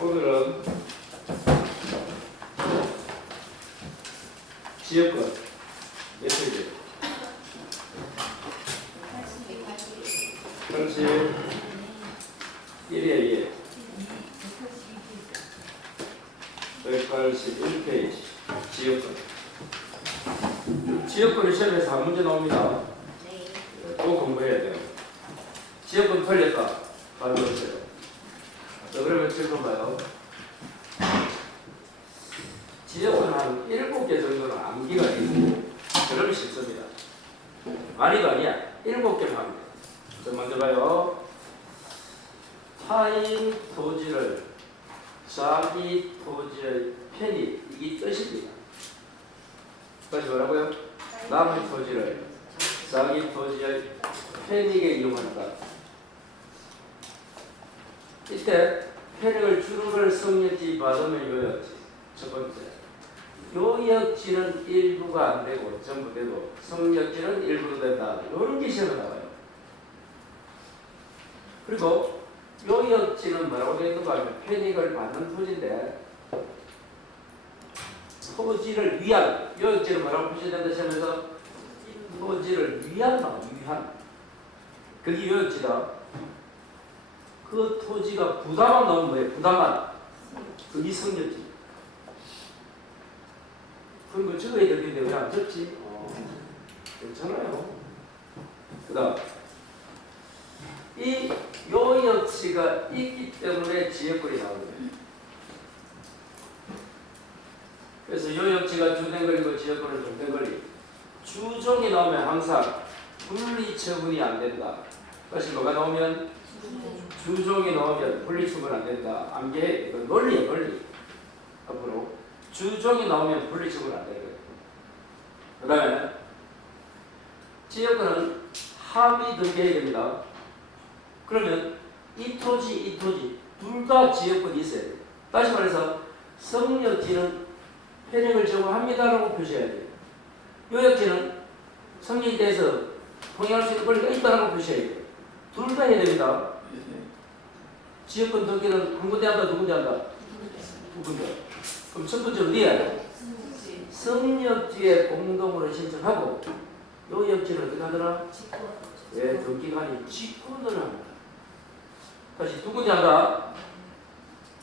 오늘은 지역권 몇 페이지? 그렇지. 1에 2에 181페이지 지역권. 지역권이 시험에서 한 문제 나옵니다. 또 공부해야 돼요. 지역권 틀렸다. 바로 넣으세요. 그러면 지금 봐요. 지역권 한 7개 정도는 암기가 있고 그러면 쉽습니다. 많이도 아니야. 7개만 하면 돼요. 자, 먼저 봐요. 타인 토지를 자기 토지의 편의, 이게 뜻입니다. 다시 뭐라고요? 남의 토지를 자기 토지의 편익에 이용한다. 이때 편익을 주는 걸 성역지 받으면 요역지. 첫 번째, 요역지는 일부가 안 되고 전부 되고 성역지는 일부로 된다. 이런 게 시험에 나와요. 그리고 요역지는 뭐라고 되어 있는가 하면 편익을 받는 토지인데 토지를 위한, 요역지는 뭐라고 표시된다 시험에서 토지를 위한 위한. 그게 요역지다. 그 토지가 부담만 나오면 뭐예요? 부담만. 그게 성역지. 그런 거 적어야 되는데 왜 안 적지? 괜찮아요. 그 다음, 이 요역지가 있기 때문에 지역권이 나오거든요. 그래서 요역지가 주된 걸리고 지역권은 종된 걸리. 주종이 나오면 항상 분리 처분이 안 된다. 다시 뭐가 나오면? 주종이 나오면 분리 처분 안 된다. 암기해. 이건 논리예요, 논리. 앞으로 주종이 나오면 분리 처분 안 되거든요. 그 다음에 지역권은 합의 등기해야 됩니다. 그러면 이 토지 둘 다 지역권이 있어야 돼요. 다시 말해서 성역지는 편익을 제공합니다라고 표시해야 돼요. 요역지는 성역에 대해서 통행할 수 있는 권리가 있다라고 표시해야 돼요. 둘 다 해야 됩니다. 지역권 등기는 한 군데 한다, 두 군데 한다? 두 군데. 그럼 첫 번째 어디에? 성역지에 공동으로 신청하고 요역지는 어떻게 하더라? 예, 등기관이 직권을 합니다. 다시 두 군데 한다?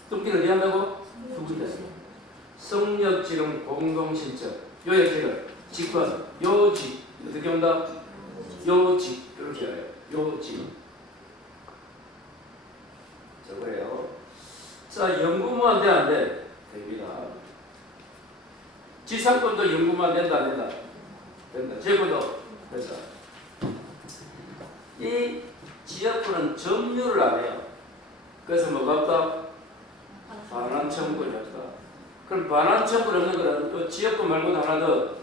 등기를 어디 한다고? 두 군데. 성역지는 공동신청, 요역지는 직권, 요직. 어떻게 온다? 요직. 이렇게 해요. 요직. 자, 그래요. 자, 연구만 돼, 안 돼? 됩니다. 지상권도 연구만 된다, 안 된다? 된다. 지역권도 된다. 이 지역권은 점유를 안 해요. 그래서 뭐가 없다? 반환 청구권이 없다. 그럼 반환 청구권 없는 거는 지역권 말고 하나 더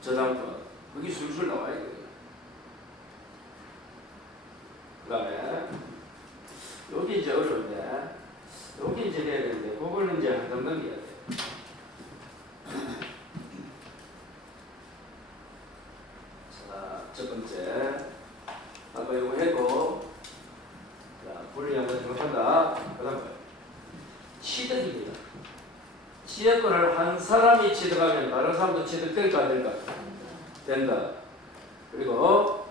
저당권. 그게 술술 나와야 돼요. 그 다음에 여기 이제 어려운데 여기 이제 해야 되는데 그거는 이제 한번 넘겨야 돼요. 자, 첫 번째 아까 이거 해고 자, 분리 한번 생각한다. 그 다음 취득입니다. 지역권을 한 사람이 취득하면 다른 사람도 취득될까 안 될까? 된다. 그리고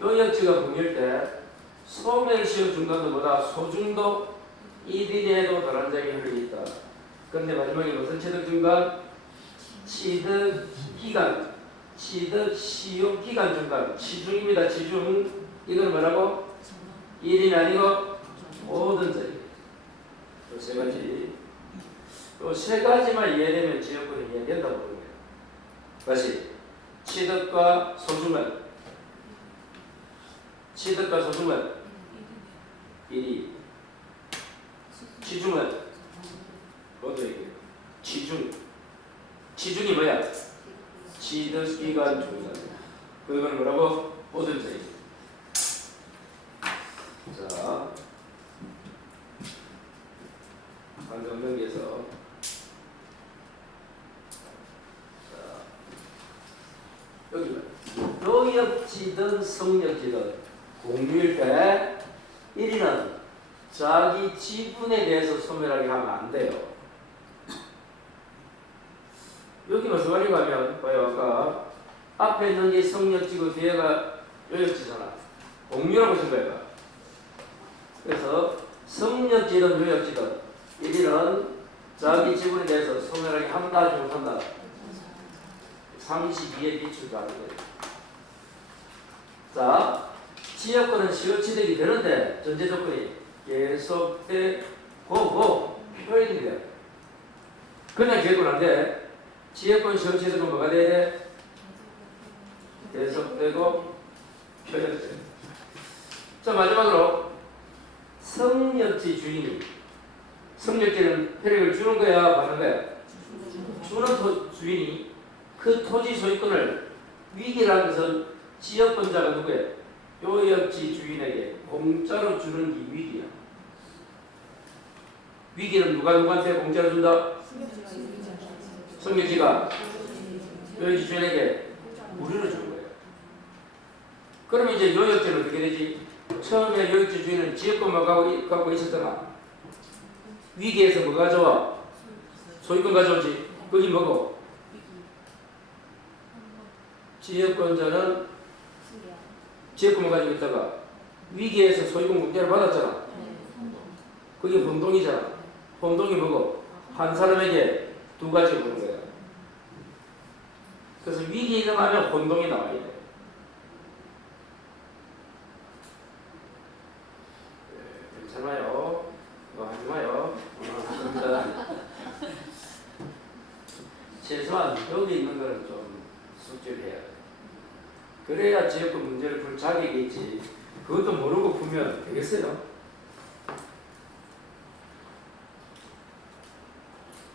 요역지가 공유일 때 소멸시효 중단도 보다 소중도 1일에도 덜한 적이 흘리 있다. 그런데 마지막에 무슨 취득 중단? 취득 기간, 취득 시효 기간 중단. 치중입니다. 치중. 이건 뭐라고? 1일이 아니고 모든 적이. 이 세 가지. 이 세 가지만 이해되면 지역권이 이해된다고 보는 거예요. 다시 취득과 소중은 취득과 소중은 1위. 치중은 뭐도 얘기해요. 치중이 뭐야? 취득기간 중단. 그건 뭐라고? 모든 적이. 자, 방금 넘겨서 여기 요역지든 성역지든 공유일 때 1위는 자기 지분에 대해서 소멸하게 하면 안 돼요. 여기 무슨 말인가 하면 봐요. 아까 앞에 있는 게 성역지고 뒤에가 요역지잖아. 공유라고 생각해봐. 그래서 성역지든 요역지든 1위는 자기 지분에 대해서 소멸하게 한다, 못한다. 32에 비추지 않는 거예요. 자, 지역권은 시효취득이 되는데 전제 조건이 계속되고 표현이 돼요. 그냥 계획은 안 돼. 지역권 시효취득은 뭐가 돼야 돼? 계속되고 표현돼. 자, 마지막으로 성역지 주인이, 성역지는 혜택을 주는 거야, 받는 거야? 주는 주인이 그 토지 소유권을, 위기라는 것은 지역권자가 누구예요? 요역지 주인에게 공짜로 주는 게 위기야. 위기는 누가 누구한테 공짜로 준다? 성역지가 요역지 주인에게 무료로 주는 거예요. 그러면 이제 요역지는 어떻게 되지? 처음에 요역지 주인은 지역권만 갖고 있었잖아. 위기에서 뭐가 가져와? 소유권 가져오지. 거기 뭐고? 지역권자는 지역권만 가지고 있다가 위기에서 소유권 공짜를 받았잖아. 그게 혼동이잖아. 혼동이 뭐고? 한 사람에게 두 가지를 보는 거야. 그래서 위기 일어나면 혼동이 나와야 돼. 괜찮아요. 하지 마요. 합니다. 최소한 여기 있는 거는 좀 숙지를 해야 돼. 그래야 지역권 문제를 풀 자격이 있지. 그것도 모르고 풀면 되겠어요?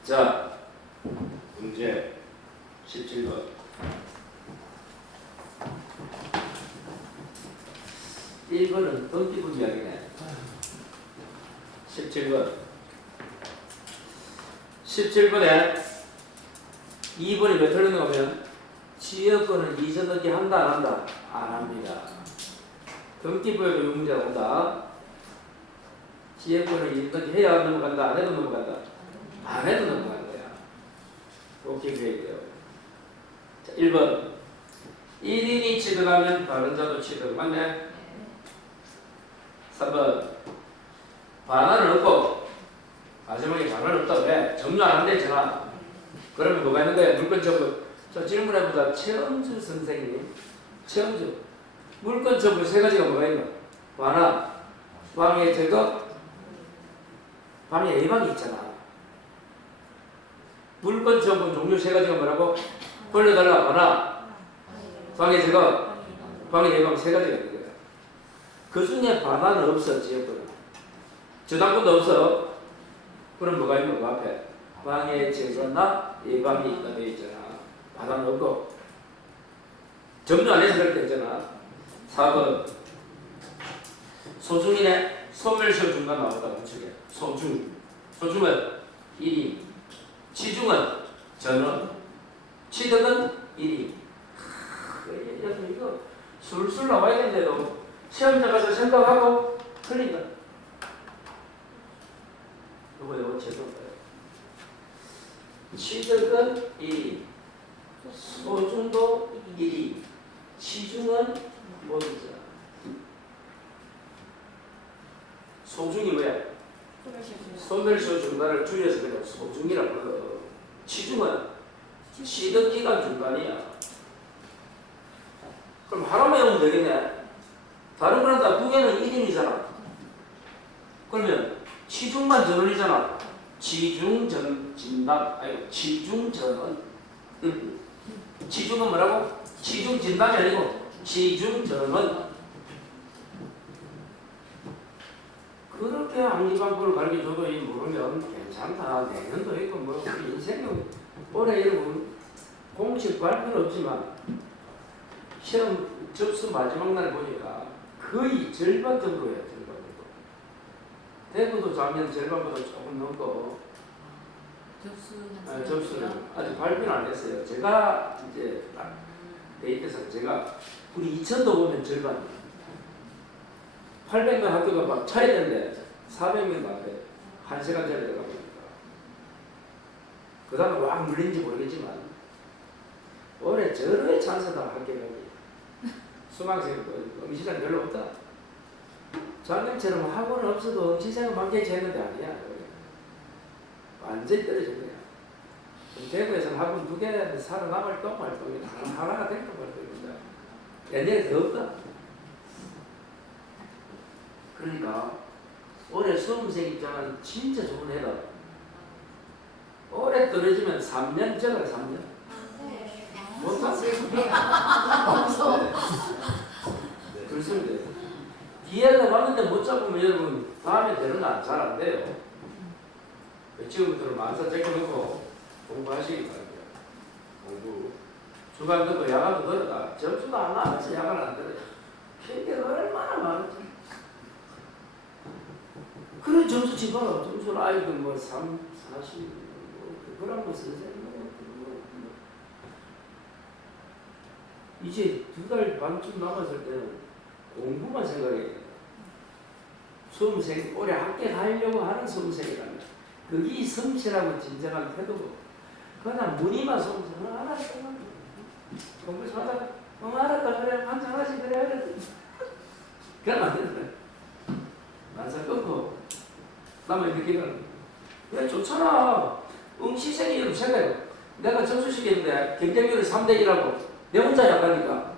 자, 문제 17번. (1번은) 등기부 이야기네. 17번. 17번에 2번이 몇 틀렸는가 하면 지역권을 이전하게 한다, 안 한다? 안 합니다. 등기부에도 이 문제가 온다. 지역권을 이전하게 해야 넘어간다, 안 해도 넘어간다? 안 해도 넘어가는 거야. 그렇게 기억해야 돼요. 자, 1번. 1인이 취득하면 다른 자도 취득. 맞네? 3번. 반환은 없고, 마지막에 반환은 없다. 왜? 점유 안 한다 했잖아. 그러면 뭐가 있는 거야? 물권 처분. 자, 질문해보자. 최엄주 선생님. 최엄주. 물권 처분 세 가지가 뭐가 있나? 반환, 방해 제거, 방해 예방이 있잖아. 물권 처분 종류 세 가지가 뭐라고? 벌려달라, 반환, 방해 제거, 방해 예방 세 가지가 있는 거야. 그 중에 반환은 없어, 지역권은. 저당권도 없어. 그럼 뭐가 있는 거 앞에? 방해 제거나 예방이 있다 되어 있잖아. 반환은 없고. 점유 안 해서 그럴 때 있잖아. 4번. 소중이네. 소멸시효 중간 나온다. 우측에. 소중. 소중은 1인. 치중은 전원. 취득은 1인. 이거 술술 나와야 되는데도 시험장 가서 생각하고 틀린다. 이거 제도인가요? 취득은 1인. 소중도 1인. 치중은 모르죠. 소중이 뭐야? 소멸시효 중간을 줄여서 그냥 소중이라고 불러. 치중은 취득기간 중간이야. 그럼 하나만 외우면 되겠네. 다른 거는 다 두 개는 1인이잖아. 그러면 치중만 전원이잖아. 치중전진단, 아니 치중전원. 치중은 뭐라고? 치중진단이 아니고 치중전원. 그렇게 암기방법을 가르쳐줘도 모르면 괜찮다. 내년도 있고 뭐 우리 인생은 올해 여러분 공식 발표는 없지만 시험 접수 마지막 날 보니까 거의 절반 정도예요. 절반 정도. 대구도 작년 절반보다 조금 넘고 접수는 아직 발표는 안 했어요. 제가 이제 데이트에서 제가 우리 2000도 보면 절반 800명 학교가 막 차야 되는데 400명 앞에 1시간짜리 들어갑니다. 그 다음에 막 물린지 모르겠지만 올해 저런 찬스다 학교가지. 수강생도 응시장이 별로 없다. 작년처럼 학원은 없어도 응시생은 많겠지 했는데 아니야. 완전히 떨어진 거야. 대구에서는 학원 2개 살아남을 똥말똥이 하나가 될 똥말똥입니다. 옛날에 더 없다. 그러니까 올해 수험생 입장은 진짜 좋은 해다. 올해 떨어지면 3년 적어요. 3년. 못하세요. 그렇습니다. 기회가 왔는데 못 잡으면 여러분 다음에 되는 거 잘 안 돼요. 지금부터는 만사 제껴놓고 공부하시기 바랍니다. 공부. 주간 듣고 야간도 들어가. 점수도 안 나와서 야간 안 들어요. 핑계가 얼마나 많은지. 그런 점수 집어라. 점수는 아이들 뭐 3, 40, 그런 거 쓰세요. 이제 2달 반쯤 남았을 때는 공부만 생각해야 돼요. 수험생, 올해 합격하려고 하는 수험생이라면 그게 성실하고 진정한 태도고 그냥 무늬만 수험생 알았다 공부 잘하다 알았다 그래 한잔 하지 그래 그러면 안 된다. 만사 끊고 남의 느끼는 야 좋잖아. 응시생이 여러분 생각해. 내가 점수시켰는데 경쟁률이 3대 1하고 내 혼자 약하니까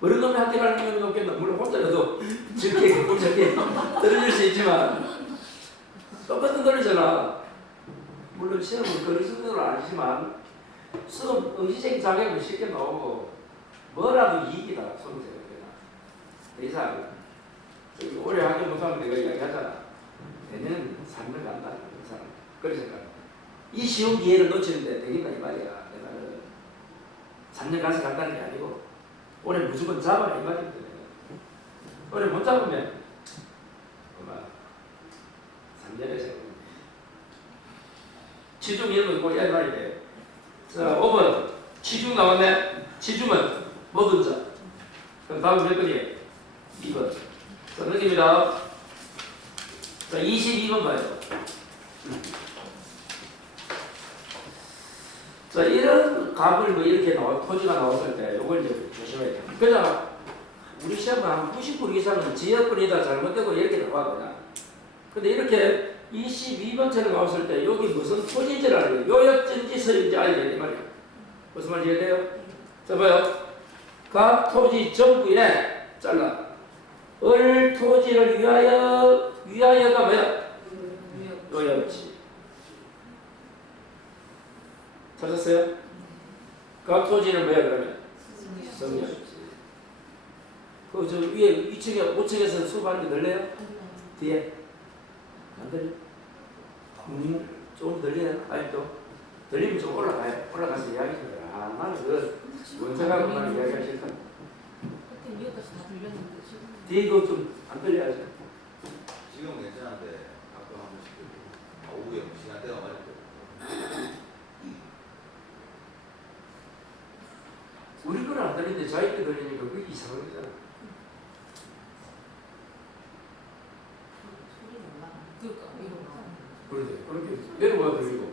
어른 놈이 합격하는 경우는 없겠나. 물론 혼자라도 저렇게 저렇게 떨어질 수 있지만 똑같은 돌이잖아. 물론 시험은 그런 수준으로 아니지만 수험 응시생 자격은 쉽게 나오고 뭐라도 이익이다. 수험생은 그 이상 올해 합격 못하면 내가 이야기하잖아. 내년은 3년 간다. 그 사람 그런 생각. 이 쉬운 기회를 놓치는데 되겠다 이 말이야. 내가 3년 가서 간다는 게 아니고 올해 무조건 잡아라 이 말입니다. 올해 못 잡으면 아마 3년에서 치중 이런 거 이야기 말이 돼. 자, 5번 치중 나왔네. 치중은 모든 자. 그럼 다음 몇 번이에요? 2번. 자, 넘깁니다. 자, 22번 봐요. 자, 이런 값을 뭐 이렇게 토지가 나왔을 때 이걸 이제 조심해야 돼요. 그냥 우리 시험은 한 90% 이상은 지역권이다 잘못되고 이렇게 나왔거든. 근데 이렇게 22번째로 나왔을 때 여기 무슨 토지인지를 알아야 돼요. 요역전지 서역지 알아야 돼요. 이 말이에요. 무슨 말인지 이해돼요? 자, 봐요. 각 토지 정부에 잘라. 을 토지를 위하여가 뭐야? 요역지. 찾았어요? 각 토지는 뭐야 그러면? 성역지. 그 저 위에 2층에 5층에서 수업하는 게 들려요? 뒤에? 안 들려? 조금 들리나? 아니 또 들리면 좀 올라가요. 올라가서 이야기 좀 해요. 아 나는 그 원생하고만 이야기하기 싫다. 그때 위에까지 다 들렸는데 지금 뒤에 이거 좀 안 들려야죠. 지금 괜찮은데 가끔 한 번씩 오후에 시간대가 많이 들어요. 우리 거는 안 들리는데 자기 거 들리니까 그게 이상한 거잖아. 소리가 올라가. 그러니까 이거 그러지. 그렇게 내려와 들리고.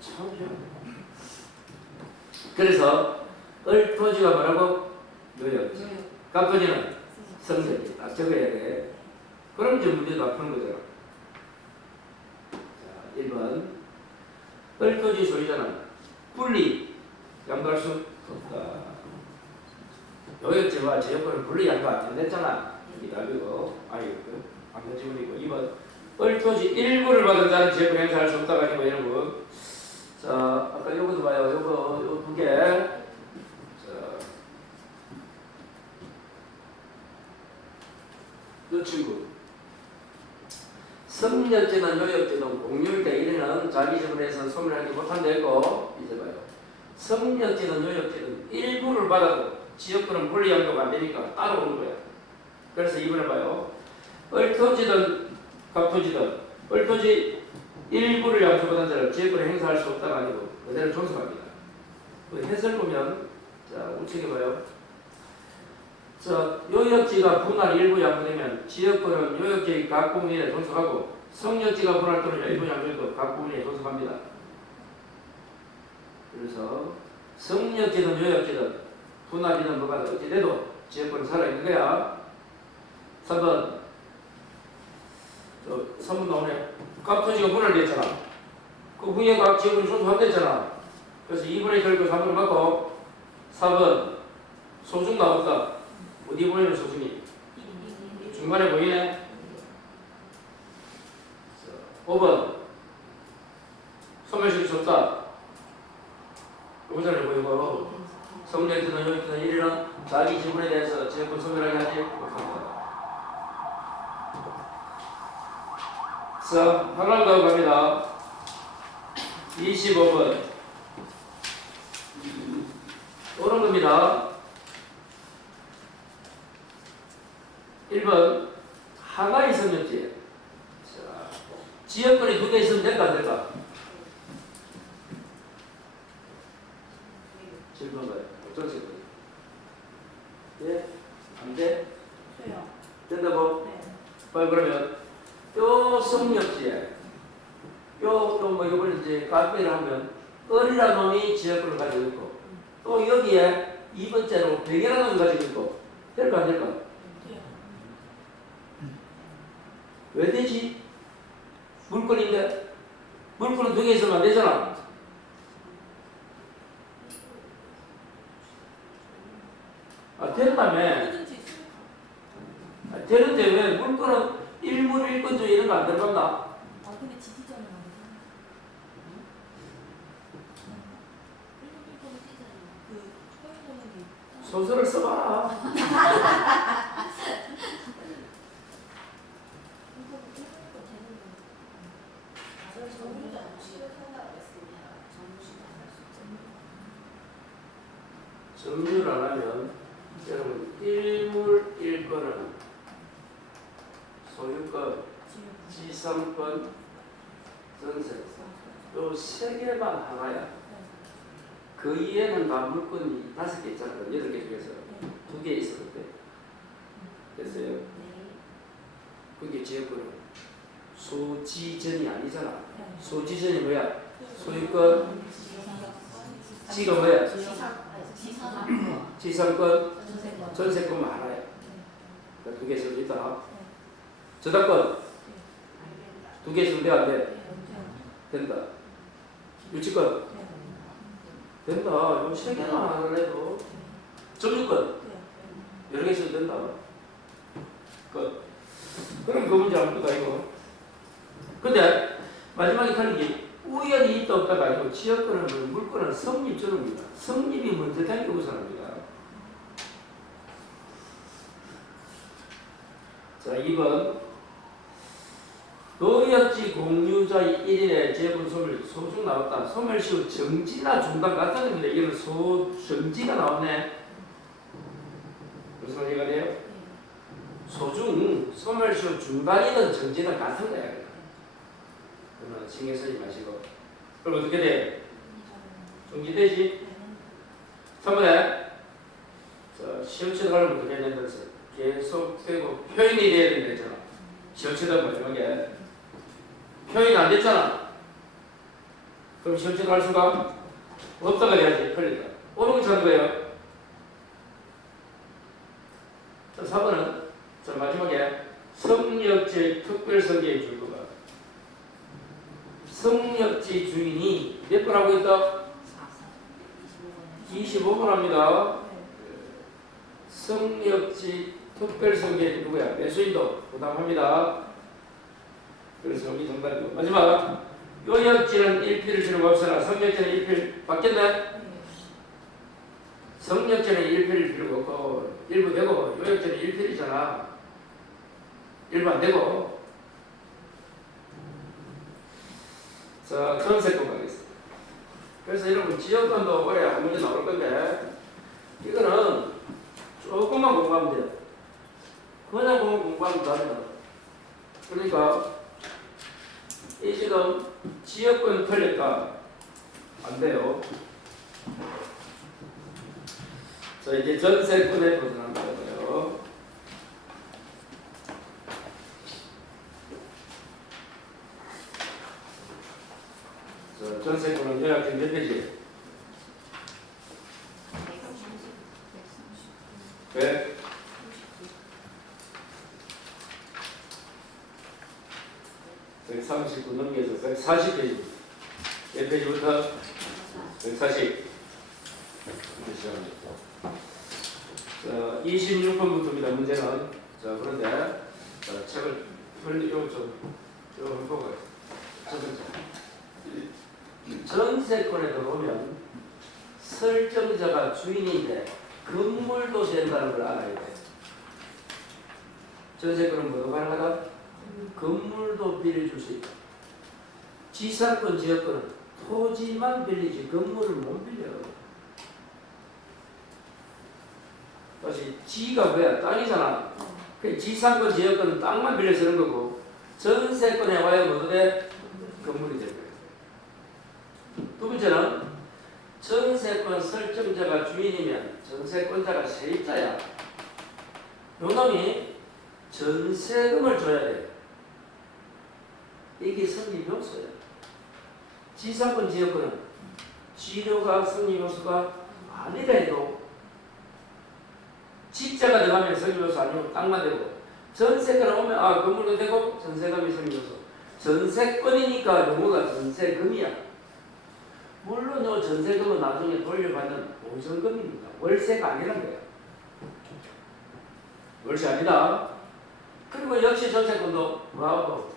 참 희한해. 그래서 을토지가 뭐라고? 요역지. 갑토지는 성적이 딱 적어야 돼. 그럼 이제 문제 다 푸는 거잖아. 자, 1번. 을토지 소유자는 분리 양도할 수 없다. 요역지와 지역권을 분리 양도 안 됐잖아. 이 답이고, 안 된지문이고. 2번. 을토지 일부를 받은 자는 지역권 행사할 수 없다가 아니고 이런 거. 자, 아까 요거도 봐요. 요거 두 개. 이 친구 성역지는 요역지는 공유일때 이래는 자기적으로 해서 소멸하지 못한다 했고 이제 봐요. 성역지는 요역지는 일부를 받아도 지역권은 분리양도가 안 되니까 따로 오는 거야. 그래서 이번에 봐요. 을토지든 갑토지든 을토지 일부를 양도받은 자를 지역권을 행사할 수 없다가 아니고 그대로 존속합니다. 해설 보면 자 우측에 봐요. 자, 요역지가 분할 일부 양분되면 지역권은 요역지의 각 부분에 존속하고 성역지가 분할 또는 일부 양분도 각 부분에 존속합니다. 그래서 성역지든 요역지든 분할이든 뭐가 어찌돼도 지역권은 살아있는 거야. 3번 3번 나오네. 각 토지가 분할됐잖아. 그 후에 각 지역권이 존속한댔잖아. 그래서 2분의 결국 3번을 맞고 4번 소중 나온다. 어디 보이는 소중이? 중간에 보이네. 5번 소멸시킬 수 없다. 요거전에 보이고 성역지든 요역지든 1위는 자기 지분에 대해서 지역권 소멸하게 하지 못한다. 자, 하나 더 갑니다. 25번 오는 겁니다. 1번 하나의 성역지. 자, 지역권이 두 개 있으면 될까 안 될까? 7번 봐요. 어떤 식으로? 예? 안 돼? 돼요. 된다고? 네. 빨리 그러면 요 성역지에 뭐 이번에 이제 카페를 하면 을이라는 놈이 지역권을 가지고 있고 또 여기에 2번째로 백이라는 놈이 가지고 있고 될까 안 될까? 돼요. 왜 되지? 물건인데 물건은 두 개 있으면 안 되잖아. 아 된다며. 뭐든지 있어요. 아, 되는데 왜 물건은 일물 일건조 이런 거 안 들어간다? 아 근데 지지자는 안 되잖아. 그 허용되는 게 소설을 써봐라. 정리를 안 하면 여러분 일물 일건은 소유권, 지상권, 전세 요 세 개만 하나야. 그 이외에는 다 물건이 5개 있잖아. 8개 중에서 2개 있었는데 됐어요? 그게 지역권은 소지전이 아니잖아. 소지전이 뭐야? 소유권, 지가 뭐야? 지상권, 전세권만 하나야. 그러니까 2개 있으면 있다. 저작권 2개 있으면 돼, 안 돼? 된다. 유치권 된다. 요 3개만 하나 해도 점유권 여러 개 있으면 된다. 그럼 그 문제 아무것도 아니고. 근데 마지막에 틀린 게 우연히 있다 없다가 아니고 지역권은 물권은 성립전입니다. 성립이 먼저 되는 우선합니다. 자, 2번 노역지 공유자의 1인의 재분 소멸 소중 나왔다. 소멸시후 정지나 중단 같은 겁니다. 이거는 정지가 나왔네. 무슨 소리가 돼요? 소중 소멸시후 중단이든 정지든 같은 거야. 그러면 신경 쓰지 마시고. 그럼 어떻게 돼? 정지되지? 3번에 시험 치료하려면 어떻게 해야 된다 했어요? 계속되고 표현이 돼야 된다 했잖아. 시험 치료가 마지막에 표현이 안 됐잖아. 그럼 시험 치료할 수가 없다가 돼야지. 걸린다. 옳은 거 찾는 거예요. 자, 4번은 마지막에 성역지의 특별성계의 줄거가 성역지 주인이 몇 번 하고 있다? 25번 합니다. 성역지 특별성계 누구야? 매수인도 부담합니다. 그래서 여기 정답이고 마지막 요역지는 1필을 주는 없으나 성역지는 1필 바뀌었네? 성역지는 1필일 필요가 없고 일부 되고 요역지는 1필이잖아. 일부 안 되고. 자, 전세권 가겠습니다. 그래서 여러분 지역권도 올해 한 문제 나올 건데 이거는 조금만 공부하면 돼요. 그냥 공부하면 답니다. 그러니까 이 지금 지역권 틀릴까? 안 돼요. 자, 이제 전세권에 도전한 거예요. 자, 전세권은 요약된 몇 페이지? 100, 139 넘겨서 140페이지. 몇 페이지부터? 140. 이렇게 시작합니다. 자, 26번부터입니다. 문제는. 자, 그런데, 자, 책을, 좀 보고. 첫 번째. 전세권에 들어오면 설정자가 주인인데 건물도 된다는 걸 알아야 돼. 전세권은 뭐가 가능하다? 건물도 빌려줄 수 있다. 지상권, 지역권은 토지만 빌리지 건물을 못 빌려. 다시 지가 뭐야? 땅이잖아. 그 지상권, 지역권은 땅만 빌려 쓰는 거고 전세권에 와야 뭐도 돼? 건물이 될 거예요. 두 번째는 전세권 설정자가 주인이면 전세권자가 세입자야. 요놈이 전세금을 줘야 돼. 이게 성립요소야. 지상권, 지역권은 지료가 성립요소가 아니라 해도 집자가 들어가면 성립요소 아니고 땅만 되고 전세권 오면 건물도 되고 전세금이 성립요소. 전세권이니까 용어가 전세금이야. 물론 요 전세금은 나중에 돌려받는 보증금입니다. 월세가 아니란 거예요. 월세 아니다. 그리고 역시 전세권도 뭐하고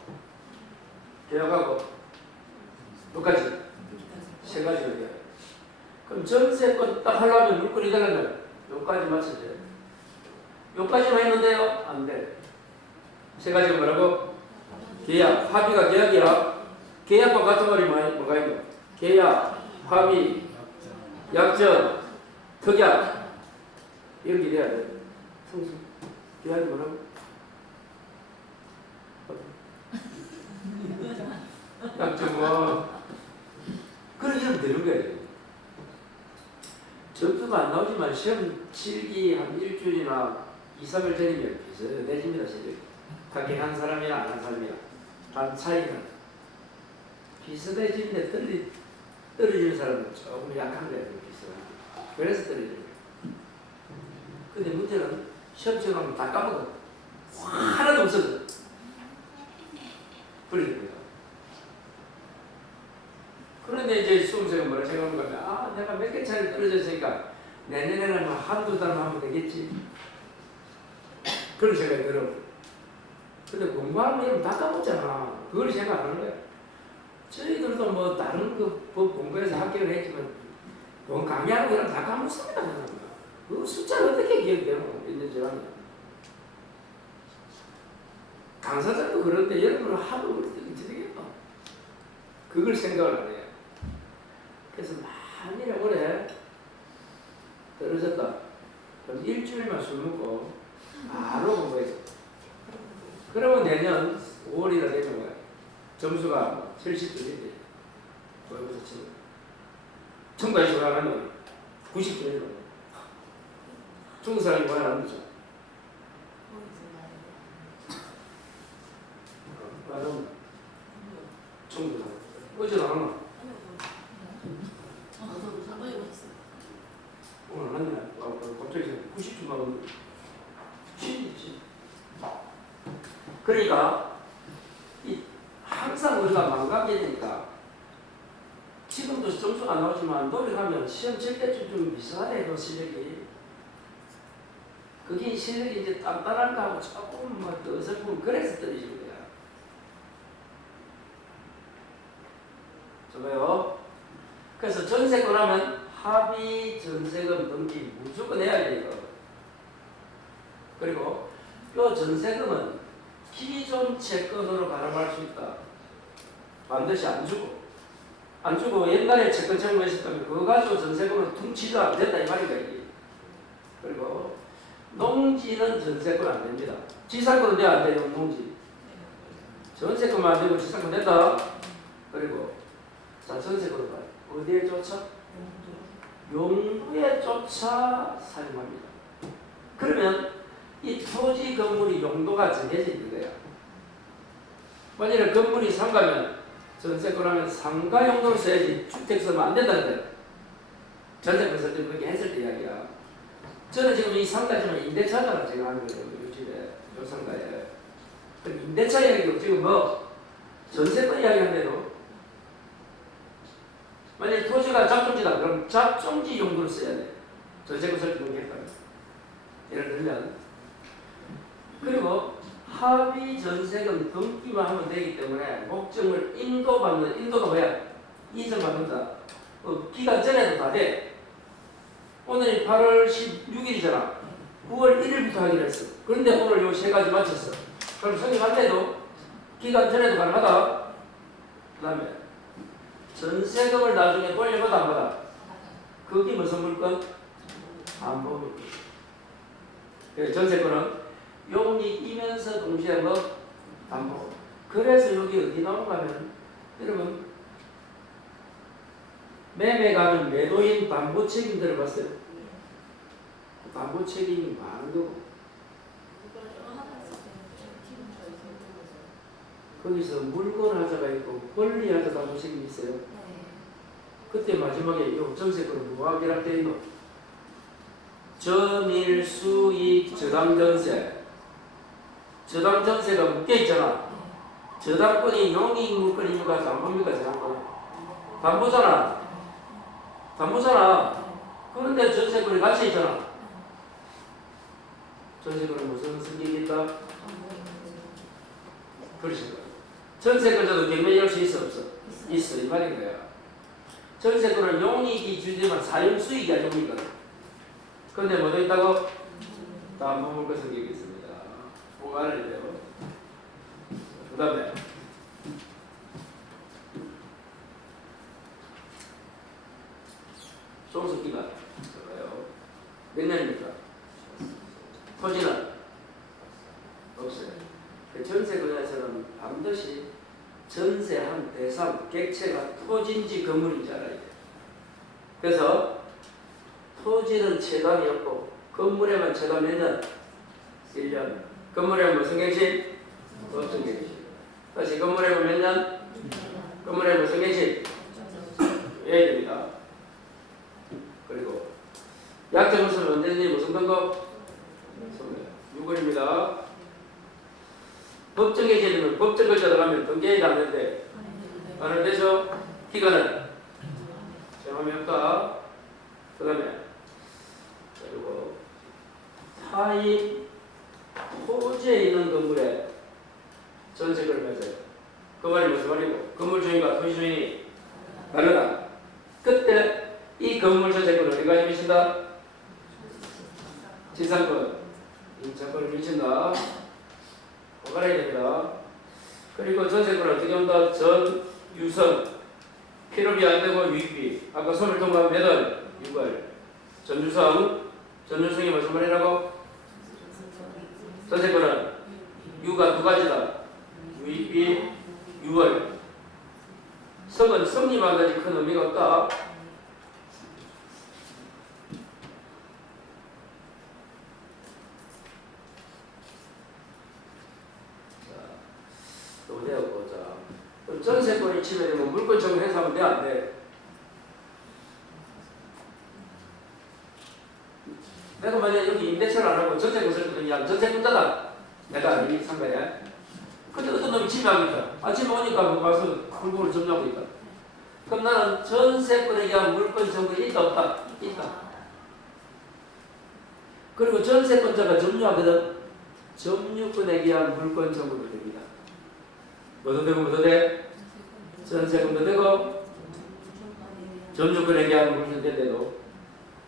계약하고 똑같이 세 가지가 돼요. 그럼 전세권 딱 하려면 물건이 되려면 요까지 맞춰줘야 돼요. 요까지만 했는데요? 안 돼. 세 가지가 뭐라고? 계약, 합의가 계약이야. 계약과 같은 말이 뭐가 있노? 계약, 합의, 약정, 특약 이렇게 돼야 돼. 성수. 계약이 뭐라고? 약정 뭐 그렇게 하면 되는 거예요. 점수가 안 나오지만 시험 치기 한 일주일이나 2, 3일 전이면 비슷해집니다. 실력이. 하긴 한 사람이나 안 한 사람이나 단 차이는 비슷해지는데 떨어지는 사람은 조금 약한 거예요. 비슷한. 그래서 떨어지는 거예요. 근데 문제는 시험 치고나면 다 까먹어. 하나도 없어져. 그러니까. 그런데 이제 수험생은 뭐라 생각하는 거면 내가 몇 개 차례 떨어졌으니까 내년에는 뭐 한두 달만 하면 되겠지. 그런 생각이 들어. 근데 공부하면 이러면 다 까먹잖아. 그걸 생각하는 거야. 저희들도 뭐 다른 법 공부해서 합격을 했지만 강의하는 거랑 다 까먹습니다. 그 숫자를 어떻게 기억돼요? 이제 저랑 강사들도 그런데 여러분은 하도 어떻게 되겠노? 그걸 생각을 안 해요. 그래서 만일에 올해 떨어졌다. 그럼 일주일만 술 먹고 바로 공부해서 그러면 내년 5월이라 되면 뭐야? 점수가 70점인데 거기서 치면 청가에 돌아가면 90점이라고. 중국 사람이 뭐야 안 되죠? 그럼 중국 사람 어제 나왔나? 오늘 안 왔냐? 갑자기 90점 나오는데 취이지. 그러니까 항상 우리가 망각이 되니까 지금도 점수가 나오지만 노력하면 시험 칠 때쯤 좀 비슷하대요. 실력이. 그게 실력이 이제 단단한 거하고 조금 뭐 어설프면 그래서 떨어지는 거야. 좋아요. 그래서 전세권 하면 합의 전세금 등기 무조건 해야 돼요. 그리고 이 전세금은 기존 채권으로 가름할 수 있다. 반드시 안 주고. 안 주고 옛날에 채권 청구했었다면 그거 가지고 전세금을 퉁치도 안 된다 이 말이다. 이게. 그리고 농지는 전세권 안 됩니다. 지상권은 돼 안 돼요? 농지. 전세권만 안 되고 지상권 된다. 그리고 자 전세권은 봐요. 어디에 쫓아? 용도에 쫓아 사용합니다. 그러면 이 토지 건물이 용도가 정해져 있는 거야. 만약에 건물이 상가면 전세권 하면 상가 용도로 써야지 주택 쓰면 안 된다는 거야. 전세권 쓸 때 그렇게 했을 때 이야기야. 저는 지금 이 상가지만 임대차잖아 제가 하는 거예요. 요 집에 요 상가에. 그럼 임대차 이야기고 지금 뭐 전세권 이야기한대도 만약에 토지가 잡종지다 그럼 잡종지 용도로 써야 돼. 전세권 쓸 때 그렇게 했거든. 예를 들면 그리고 합의 전세금 등기만 하면 되기 때문에 목적을 인도받는 인도가 뭐야? 이전받는다. 기간 전에도 다 돼. 오늘이 8월 16일이잖아. 9월 1일부터 하기로 했어. 그런데 오늘 요 세 가지 맞췄어. 그럼 성립할 때도 기간 전에도 가능하다. 그 다음에 전세금을 나중에 돌려받아 안 받아? 그게 무슨 물건? 담보물건. 전세권은 용익이면서 동시에 뭐 담보. 그래서 여기 어디 나온가 하면 여러분 매매 가면 매도인 담보 책임 들어봤어요? 담보 책임이 많은 거고 거기서 물건 하자가 있고 권리 하자 담보 책임이 있어요. 그때 마지막에 요 전세권은 뭐가 결합되어 있노? 전일 수익 저당 전세. 저당 전세가 묶여 있잖아. 저당권이 용익 물건입니까? 담보입니까? 저당권. 담보잖아. 담보잖아. 그런데 전세권이 같이 있잖아. 전세권은 무슨 승격이 있다? 그러신 거야. 전세권자도 경매할 수 있어 없어? 있어. 이 말인 거야. 전세권은 용익이 주지만 사용 수익이 아니거든. 그런데 뭐도 있다고? 담보물건 승격이 있습니다. 꼭 알아야 돼요. 그 다음에 종속기간 몇 년입니까? 토지는 없어요. 전세권에서는 반드시 전세한 대상 객체가 토지인지 건물인지 알아야 돼요. 그래서 토지는 체감이 없고 건물에만 체감 몇 년? 1년. 건물에 무슨 객실? 어떤 객실? 다시 건물에 몇 년? 건물에 무슨 객실? 예입니다. 그리고 약정을 쓰면 언제든지 무슨 근거? 6월입니다. 법정 객실이면 법정 글자 들어가면 등기가 안 되는데 안 되죠? 기간은 제한이 없다. 그 다음에 그리고 타인 토지에 있는 건물에 전세권을 가져요. 그 말이 무슨 말이고? 건물 주인과 토지 주인이 다르다. 그때 이 건물 전세권을 어디 가지고 계신다? 지상권, 임차권을 미친다. 꼭 알아야 됩니다. 그리고 전세권을 어떻게 한다? 전, 유선, 필요비 안 되고 유익비. 아까 손을 통과한 몇 월? 6월. 전유성이 무슨 말이라고? 전세권은 유가 두 가지다. 유익비, 유월. 성은 성립한 가지 큰 의미가 없다. 자, 또 내어보자. 그럼 전세권이 침해되면 물권 청구 행사하면 돼, 안 돼? 내가 만약에 여기 임대차를 안 하고 전세권 쓸 거든 야 전세권자다. 내가 이 상가에. 근데 어떤 놈이 침해하고 있다. 아침에 오니까 뭐 와서 물건을 점유하고 있다. 그럼 나는 전세권에 의한 물권 청구가 있다 없다? 있다. 그리고 전세권자가 점유하거든. 점유권에 의한 물권 청구도 됩니다. 뭐도 되고 뭐도 돼? 전세권도 되고 점유권에 의한 물권 된대도.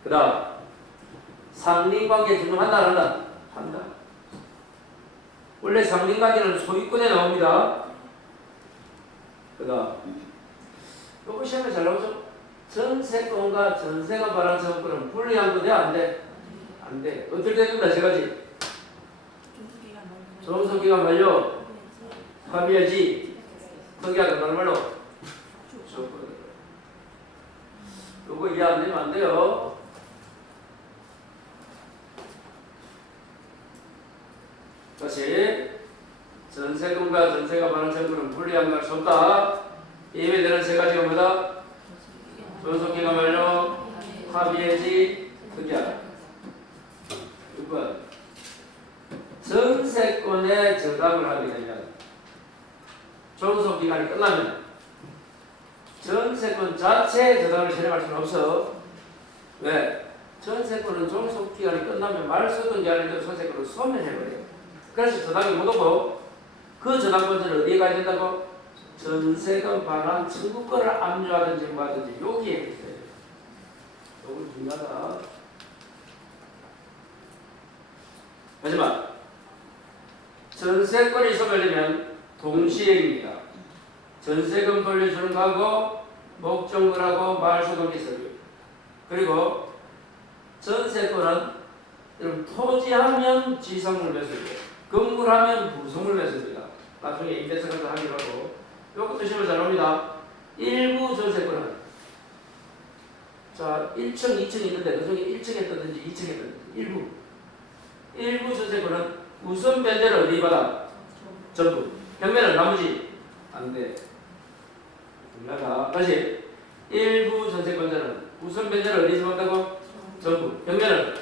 그 다음 상린관계 준용한다 안 한다? 한다. 원래 상린관계는 소유권에 나옵니다. 그 다음 요거 시험에 잘 나오죠? 전세권과 전세가 발한 세권은 분리한 거 돼? 안 돼? 안 돼. 어떻게 됩니다? 세 가지. 종속기간 만료, 합의하지, 특이하게 다른 말로 조건. 요거 이해 안 되면 안 돼요. 다시 전세금과 전세가 발한 세금은 분리한 걸 수 없다. 예외 되는 세 가지가 뭐다? 존속기간 완료, 합의해지, 특약. 6번. 전세권에 저당을 하게 되면 존속기간이 끝나면 전세권 자체에 저당을 실행할 수는 없어. 왜? 전세권은 존속기간이 끝나면 말소든지 아니면 전세권을 소멸해버려요. 그래서 저당이 못 오고 그 저당권자는 어디에 가야 된다고? 전세금 반환 청구권을 압류하든지 뭐하든지 여기에 있어요. 이건 중요하다. 하지만 전세권이 소멸되면 동시행입니다. 전세금 돌려주는 거하고 목적물하고 말소등기 서류 그리고 전세권은 여러분 토지하면 지상물 매수고 건물하면 부속물 매수입니다. 나중에 임대차 같은 하기라고 이것도 시험을 잘 옵니다. 일부 전세권은 자 1층, 2층이 있는데 그 중에 1층에 떴든지 2층에 떴든지 일부 전세권은 우선 변제를 어디 받아? 전부. 경매는 나머지 안 돼. 중요하다. 다시 일부 전세권자는 우선 변제를 어디서 받다고? 전부. 경매는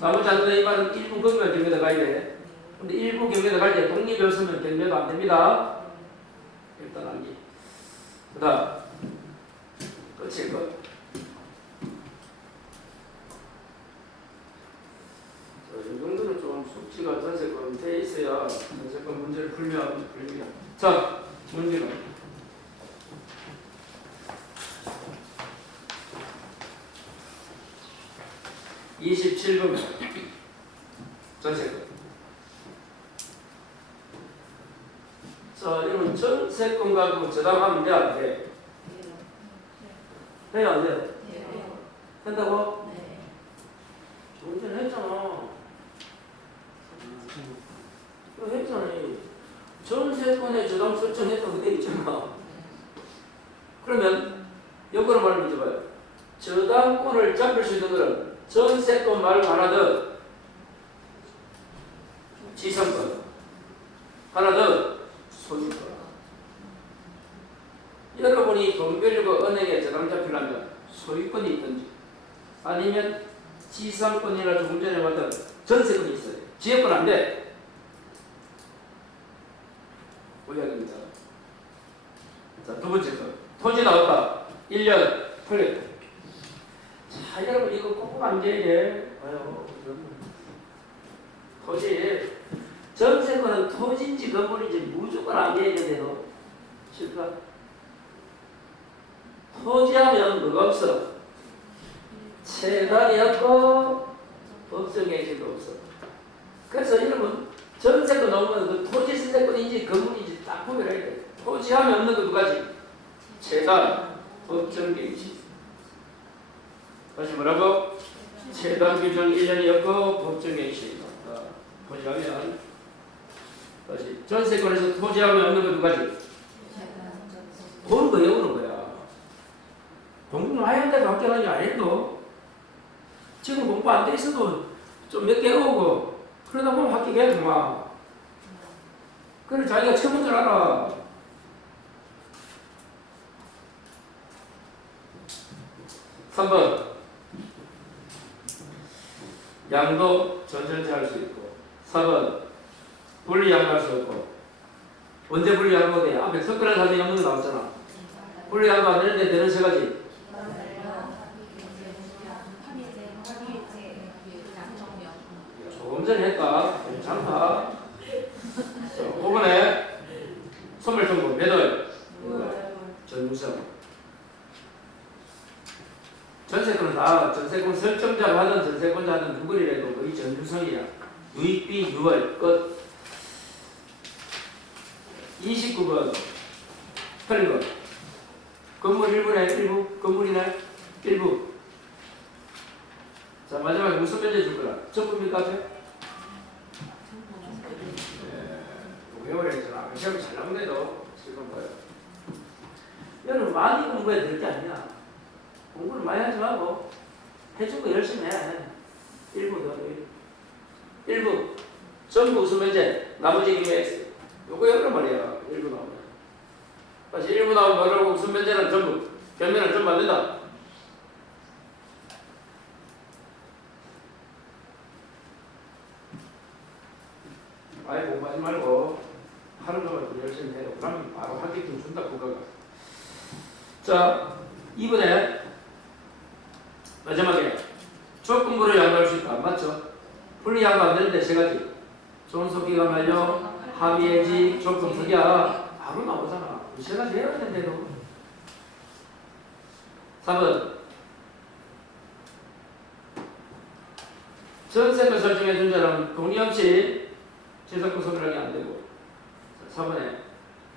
나머지 안 돼. 이 말은 일부 경매 경매도 가야 돼. 근데 일부 경매도 갈 때 독립이 없으면 경매도 안 됩니다. 일단 암기. 그 다음 끝일 것. 이 정도는 좀 숙지가 전세권 돼 있어야 전세권 문제를 풀면 풀립니다. 자, 문제가 27번 전세권. 자, 이런 전세권 가지고 저당하면 돼, 안 돼? 돼요, 안 돼요? 된다고? 문제는 했잖아. 이거 했잖아. 전세권에 저당 설정했다고 돼 있잖아. 그러면 역으로 말을 해봐요. 저당권을 잡을 수 있는 것은 전세권 말고 하나 더 지상권, 하나 더 소유권. 여러분이 돈 빌리고 은행에 저당 잡히려면 소유권이 있든지 아니면 지상권이나 조금 전에 봤던 전세권이 있어요. 지역권 안 돼. 올려야 됩니다. 자, 두 번째 거. 토지 나왔다. 1년 풀렸다. 자, 여러분 이거 꼭 안돼야 돼. 아유, 토지. 전세권은 토지인지 건물인지 무조건 안돼야 되는데도 실까? 토지하면 뭐가 없어? 채당이 없고 법정행위도 없어. 그래서 여러분 전세권 나오면 그 토지 세대권인지 건물인지 딱 구별해야 돼. 토지하면 없는 거 두 가지. 채당, 법정행위. 다시 뭐라고? 채당 규정 1년이었고 법정행위. 토지하면 다시 전세권에서 토지하면 없는 거 두 가지. 그런 거 외우는 거야. 공부는 하얀데 합격하는 게 아니고 지금 공부 안 돼 있어도 좀 몇 개 오고 그러다 보면 합격해 정말. 그래 자기가 처음인 줄 알아. (3번) 양도 전전제 할 수 있고 4번 분리 양도할 수 없고. 언제 분리 양도가 돼? 앞에 석근한 사람이 양도가 나왔잖아. 분리 양도 안 되는데 되는 세 가지. 조금 전에 했다. 괜찮다. 5번에 선물정보 몇 월? 전유성. 전세권은 다 전세권 설정자가 하든 전세권자 하든 누구리라도 거의 전유성이야. 유익비 6월 끝. 29번 틀린 거. 건물 1분의 1부, 건물이네 1부. 자, 마지막에 무슨 면제 줄 거라? 전부입니까 앞에? 외워야 되잖아. 시험이 잘 나오는데도 지금 뭐예요? 여러분 많이 공부해야 될 게 아니야. 공부를 많이 하지 말고 해준 거 열심히 해. 1부 더 1부 전부 우수 면제 나머지 임의 X. 요거 여러 말이야. 1부 나오면 다시 1분 하고 뭐라고 선변제는 전부 변면은 전부 안 된다. 아예 공부하지 말고 하는 것만 좀 열심히 해요. 그러면 바로 합격금 준다 국가가. 자, 이번에 마지막에 조건부를 양보할 수 있다. 맞죠? 분리 양보 안 되는데 세 가지. 존속기간 만료, 합의해지, 조건 특이야. 바로 나오잖아. 이 세 가지 해야 되는데도. 3번. 전세금 설정해 준 자는 동의 없이 재산권 소멸하기 안 되고. 4번에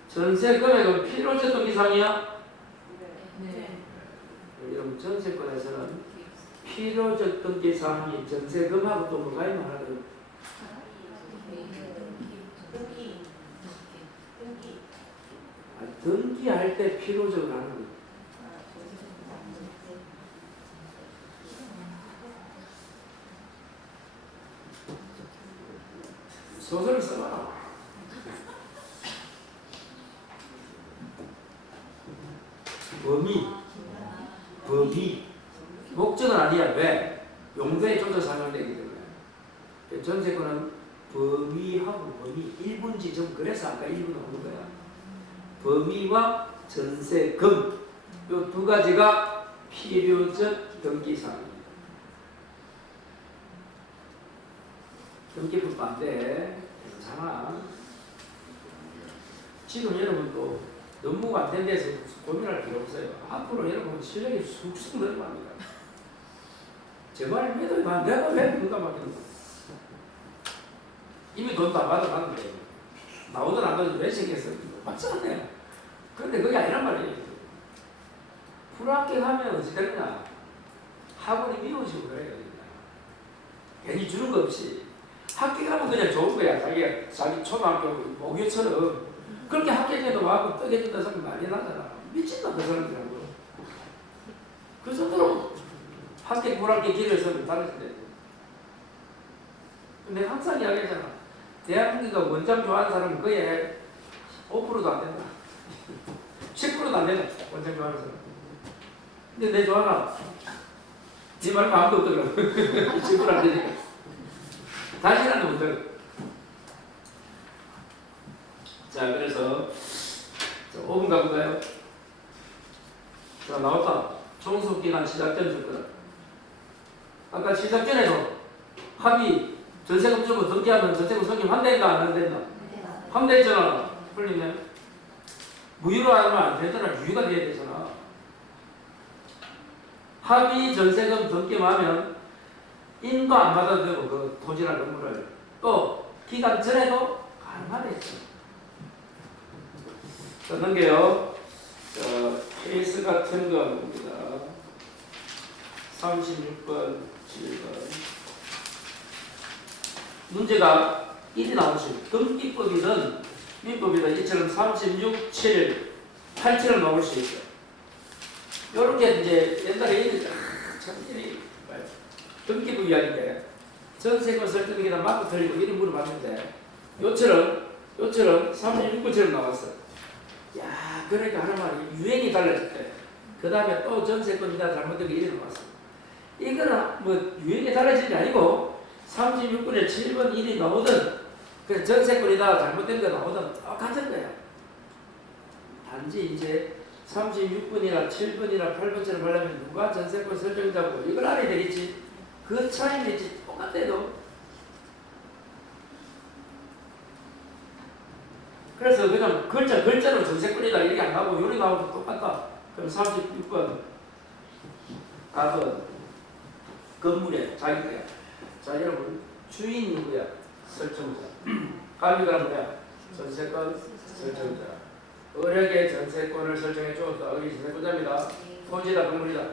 전세 금액은 필요적 등기사항이야. 네. 여러분 전세권에서는 필요적 등기사항이 전세금하고 또 뭐가 있나 하거든. 등기할 때 필요적으로 하는 거. 소설을 써봐라. 범위 목적은 아니야. 왜? 용도에 좀 더 사용되기 때문에. 전세권은 범위하고 범위 1분 지점. 그래서 아까 1분 나오는 거야. 범위와 전세금 이 두 가지가 필요적 등기사항입니다. 등기법 안 돼. 괜찮아. 지금 여러분도 업무가 안 된 데서 고민할 필요 없어요. 앞으로 여러분 실력이 쑥쑥 늘어납니다. 제 말을 믿어요. 내가 왜 공감하겠는 거야. 이미 돈 다 받아가는 거예요. 나오든 안 나오든 외식해서 맞잖아요. 그런데 그게 아니란 말이에요. 불합격하면 어찌 되느냐. 학원이 미워지고 그래요. 괜히 주는 거 없이. 합격하면 그냥 좋은 거야. 자기 초등학교 모교처럼. 그렇게 합격해도 와고 떡해준다 소리 많이 나잖아. 미친다 그 사람들하고. 그 정도로 합격 불합격 길에서는 다르신데. 근데 항상 이야기하잖아. 대한민국가 원장 좋아하는 사람은 거의 5%도 안 된다. 10%도 안 된다. 원장 좋아하는 사람. 근데 내 좋아하나? 네 말고 아무도 없더라고. 10% 안 되니까. 다시는 못 들어. 자, 그래서 5분 가볼까요? 자, 나왔다. 종속기간 시작전 조건. 아까 시작 전에도 합의 전세금 주고 등기하면 전세금 성립 한대인가 안 한대인가? 한대했잖아. 풀리면 무효로 하면 안 되잖아. 유효가 돼야 되잖아. 합의 전세금 등기만 하면 인도 안 받아도 되고 그 토지나 건물을 또 기간 전에도 가능하댔죠. 자, 넘겨요. 케이스 같은 거 봅니다. 36번, 7번. 문제가 1이 나오죠. 등기법이든 민법이든 이처럼 36, 7, 8, 7을 나올 수 있어요. 요렇게 이제 옛날에 참 일이 등기법 이야기인데 전세권 설정이나 맞고 틀리고 이런 물어봤는데 요처럼 36번처럼 나왔어. 야, 그러니까 하는 말이 유행이 달라졌대. 그 다음에 또 전세권이다 잘못된 게 이래 나왔어. 이거는 뭐 유행이 달라진 게 아니고 36번에 7번 1이 나오든 그 전세권이다 잘못된 거 나오든 똑같은 거야. 단지 이제 36번이나 7번이나 8번처럼 하려면 누가 전세권 설정자고 이걸 알아야 되겠지. 그 차이는 있지. 똑같아도. 그래서 그냥 글자로 전세권이다 이렇게 안 나오고 요리 나오고 똑같다. 그럼 36번 답은 건물에 자기가. 자, 여러분 주인 누구야? 설정자. 가비가 뭐야? 전세권 설정자. 을에게 전세권을 설정해 주었다. 을이 전세권자입니다. 토지다 건물이다.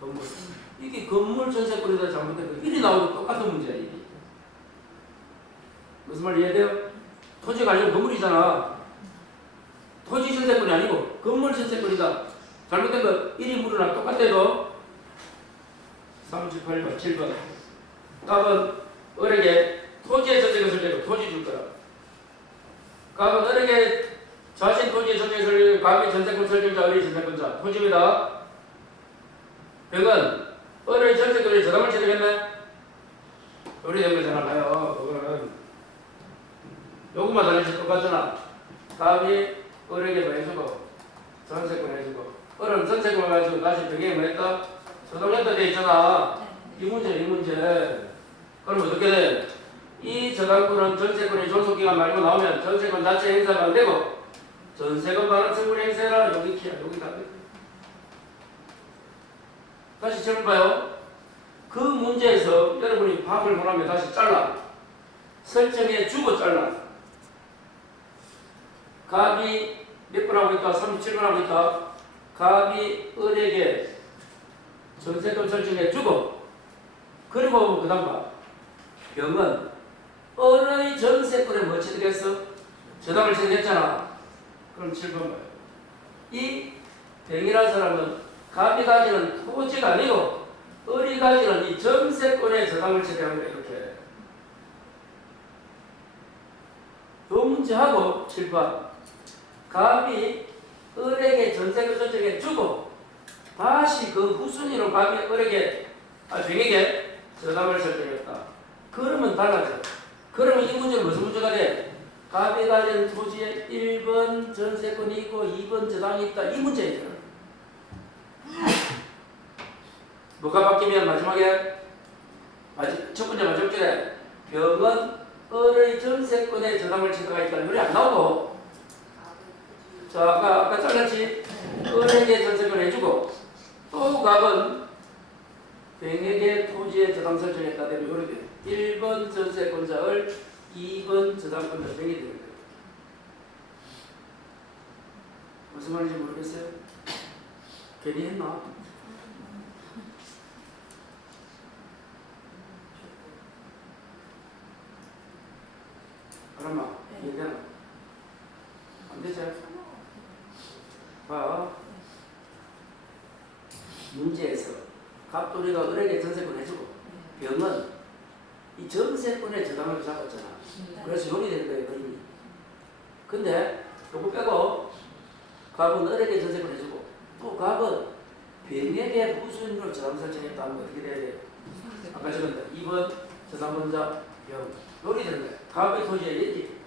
건물. 이게 건물 전세권이다 잘못된 거. 일이 나오도 똑같은 문제야. 이게. 무슨 말 이해돼요? 토지가 아니고 건물이잖아. 토지 전세권이 아니고 건물 전세권이다. 잘못된 거 1이 물으나 똑같아도 38번, 7번. 답은 을에게 토지의 전세권 설정해 토지 줄 거라. 답은 을에게 자신 토지의 전쟁 설정, 갑이 전세권 설정자, 을이 전세권자. 토지입니다. 병은 을의 전세권에 저당을 치르겠네? 요리 된 거잖아요. 그거는. 요것만 다르지 똑같잖아. 갑이 을에게 뭐 해주고, 전세권 해주고. 을은 전세권을 가지고 다시 병에 뭐 했다? 저당했다 돼 있잖아. 이 문제. 그럼 어떻게 돼? 이 저당권은 전세권의 존속기간 말고 나오면 전세권 자체 행사가 안 되고 전세권 반환 청구 행사라 여기 키야 여기 답이. 다시 질문 봐요. 그 문제에서 여러분이 답을 원하면 다시 잘라. 설정해 주고 잘라. 갑이 몇 번 하고 있다? 37번 하고 있다. 갑이 을에게 전세권 설정해 주고 그리고 그 다음 봐. 병은 을의 전세권에 뭐 취득했어? 저당을 취득했잖아. 그럼 7번 봐요. 이 병이라는 사람은 갑이 가지는 토지가 아니고 을이 가지는 이 전세권에 저당을 취득한 거야. 이렇게. 요 문제하고 7번. 갑이 을에게 전세권 설정해 주고 다시 그 후순위로 갑이 병에게 저당을 설정했다. 그러면 달라져. 그러면 이 문제는 무슨 문제가 돼? 갑이 가진 토지에 1번 전세권이 있고 2번 저당이 있다. 이 문제이잖아. 뭐가 바뀌면 마지막에 첫 번째 마지막 줄에 병은 을의 전세권에 저당을 취득하고 있다. 이거 안 나오고. 자, 아까 잘랐지? 을에게 전세권을 해주고 또 갑은 병에게 토지에 저당 설정했다 되면 이렇게 돼. 1번 전세권자 을, 2번 저당권자 병이 되는 거예요. 무슨 말인지 모르겠어요? 괜히 했나? 그러면 얘기하나? 안 되죠? 봐. 문제에서 갑돌이가 을에게 전세권 해주고 병은 이 전세권에 저당을 잡았잖아. 그래서 용이 되는 거예요, 그림이. 근데 요거 빼고 갑은 을에게 전세권 해주고 또 갑은 병에게 후순위로 저당 설정했다 하면 어떻게 돼야 돼요? 아까 적었다. 2번 저당권자 병. 용이 되는 거예요. 갑의 토지에 있지.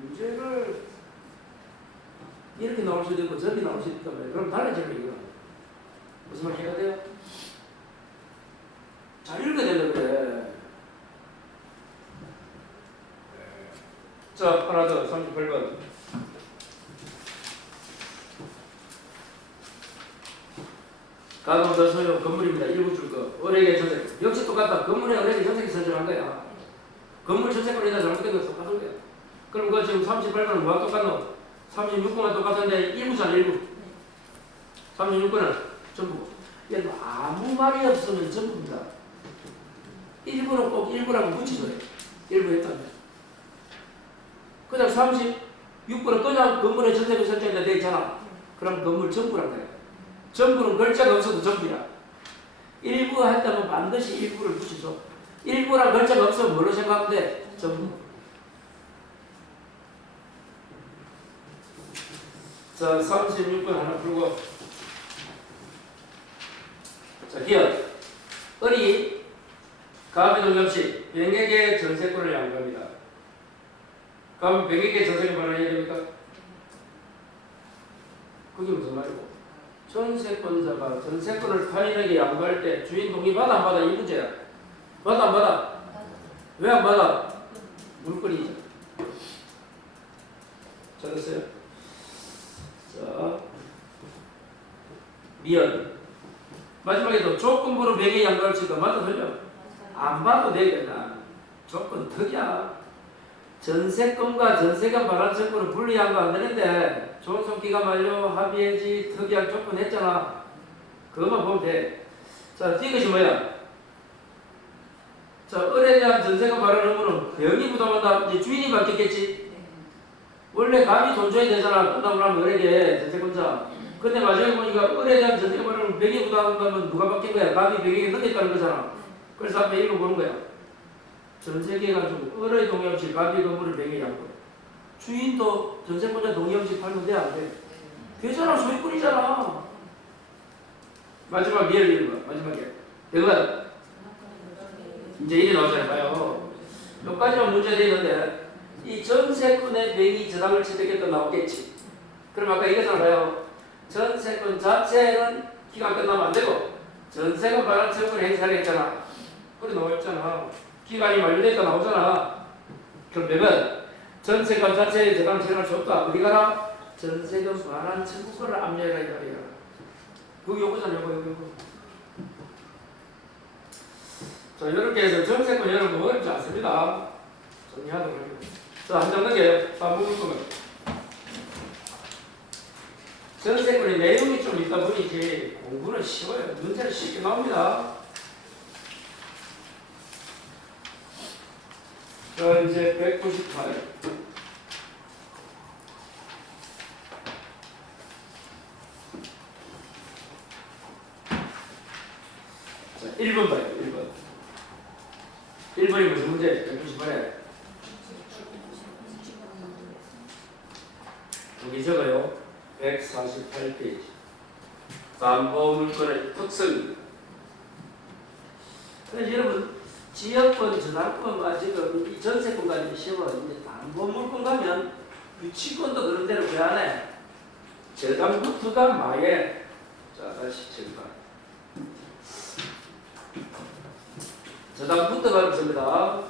문제를 이렇게 나올 수도 있고 저렇게 나올 수도 있단 말이에요. 그럼 달라지는 거예요. 무슨 말 해야 돼요? 잘 읽어야 되는 그래. 자, 하나 더 38번. 가동 더 소유 건물입니다. 일부 줄 거. 을에게 전세. 역시 똑같다. 건물에 을에게 전세기 설정한 거야. 건물 전세권에다 잘못된 거 똑같은 거야. 그럼 그 지금 38번은 뭐가 똑같노? 36번은 똑같은데 일부잖아, 일부. 36번은 전부. 얘는 아무 말이 없으면 전부입니다. 일부는 꼭 일부라고 붙이줘요. 일부 했다면. 그냥 36번은 그냥 건물에 전세금 설정이 돼 있잖아. 그럼 건물 전부란 거야. 전부는 글자가 없어도 전부야. 일부 했다면 반드시 일부를 붙여줘. 일부랑 글자가 없으면 뭘로 생각하면 돼? 전부. 자, 36번 하나 풀고. 자, 기억. 을이 갑의 동점시 병에게 전세권을 양도합니다. 그럼 병에게 전세권 발행해야 됩니까? 그게 무슨 말이고? 전세권자가 전세권을 타인에게 양도할 때 주인 동의받아 안 받아? 이 문제야. 받아 안 받아? 왜 안 받아? 물건이죠. 찾았어요? 자, 미연. 마지막에도 조건부로 병에 양도할 수 있다. 맞아, 틀려? 안 봐도 되겠나? 조건 특이야. 전세권과 전세권 발환 청구는 분리한 거 안 되는데 존속기간 만료 합의해지 특이한 조건 했잖아. 그것만 보면 돼. 자, 이것이 뭐야? 자, 을에 대한 전세권 발환 의무는 병이 부담한다. 이제 주인이 받겠겠지. 원래 갑이 돈 줘야 되잖아. 끝나고 나면 을에게 전세권자. 근데 마지막에 보니까 을에 대한 전세권 발환은 병이 부담한다면 누가 받긴 거야? 갑이 병에게 넘겼다는 거잖아. 그래서 한번 읽어보는 거야. 전 세계가 좀 을의 동해없이 갑의 건물을 명의 양분. 주인도 전세권자 동의없이 팔면 돼, 안 돼? 되잖아, 소유권이잖아. 마지막 예를 읽는 거, 마지막에. 그건 이제 이리 나오잖아요. 봐요. 여기까지만 문제가 되는데, 이 전세권의 명의 저당을 취득했다 나오겠지. 그럼 아까 얘기했잖아요. 전세권 자체는 기간 끝나면 안 되고, 전세권 반환 청구를 행사를 했잖아. 그래 나와있잖아. 기간이 만료됐다 나오잖아. 그러면은 전세권 자체에 저당 취득할 수 없다. 어디 가라? 전세권 반환 청구권을 압류해라 이 말이야. 그거 요거잖아, 요거. 자, 이렇게 해서 전세권 여러분 어렵지 않습니다. 정리하도록 합니다. 자, 한 장 넘게 반복을 거면 전세권의 내용이 좀 있다 보니 공부는 쉬워요. 문제는 쉽게 나옵니다. 자, 이제 198. 자, 1번 봐요, 1번. 1번이 무슨 문제? 198에. 여기 적어요. 148페이지. 담보물건의 특성입니다. 그래서 여러분, 지역권, 저당권, 지금 이 전세권까지 시험은 이제 담보물건 가면 유치권도 그런 대로 그 안에 저당부터가 마에. 자, 다시 제가. 저당부터가 없습니다.